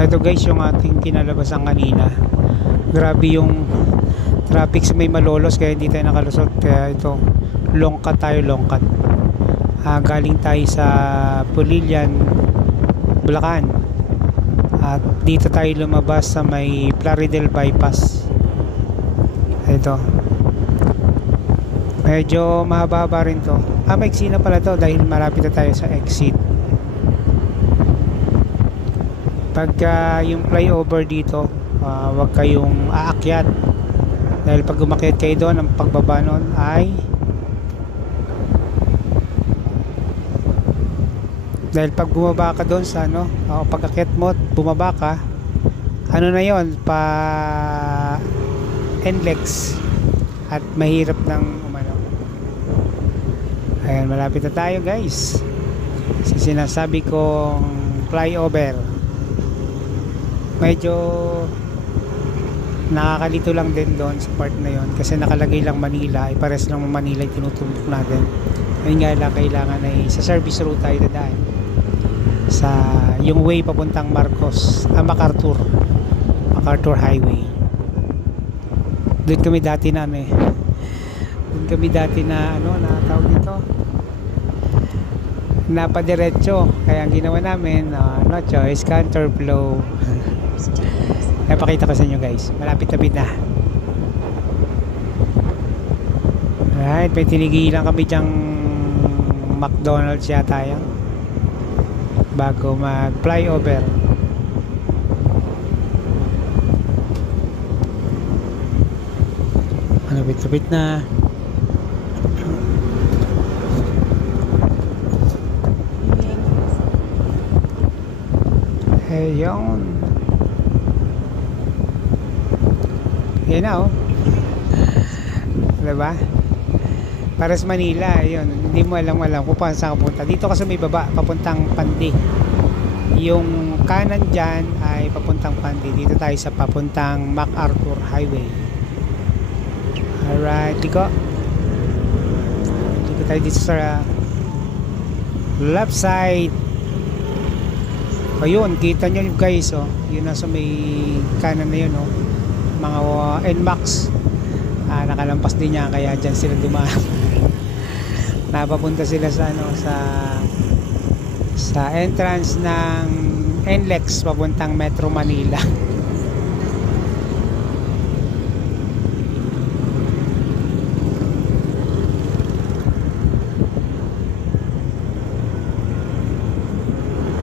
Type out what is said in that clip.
Ito guys yung ating kinalabasan kanina. Grabe yung traffic sa may Malolos kaya hindi tayo nakalusot. Kaya ito, longkat tayo, longkat. Galing tayo sa Pulilian, Bulacan. At dito tayo lumabas sa may Plaridel Bypass. Ito. Medyo mahaba rin to. Maiksi na pala to dahil malapit na tayo sa exit. Pagka yung flyover dito, wag kayong aakyat. Dahil pag umakyat kayo doon, ang pagbaba noon ay dahil pag bumaba ka doon sa ano, o pag akyat mo, bumaba ka, ano na yon, pa NLEX at mahirap ng umano. Ayan, malapit na tayo guys sa sinasabi kong flyover. Medyo nakakalito lang din doon sa part na yon kasi nakalagay lang Manila, ay pares lang Manila yung tinutumbok natin. Ngayon nga lang kailangan ay sa service route tayo dadaan sa yung way papuntang MacArthur Highway. Doon kami dati na tawag dito, napadiretso, kaya ang ginawa namin no choice, counterflow. Napakita ko sa inyo guys, malapit na. Alright, may tinigilan kami dyang McDonald's yata yan bago mag flyover. Malapit na. Ayun. Yan na oh. Diba? Para sa Manila, yun. Hindi mo alam kung paano saan kapunta. Dito kasi may baba, papuntang Pandi. Yung kanan dyan ay papuntang Pandi. Dito tayo sa papuntang MacArthur Highway. Alright, dito tayo dito sa left side. Ayun, kita nyo guys oh. Yun nasa may kanan na yun oh. Mga NMAX. Nakalampas din niya kaya dyan sila dumaan. Napapunta sila sa ano, sa entrance ng NLEX papuntang Metro Manila.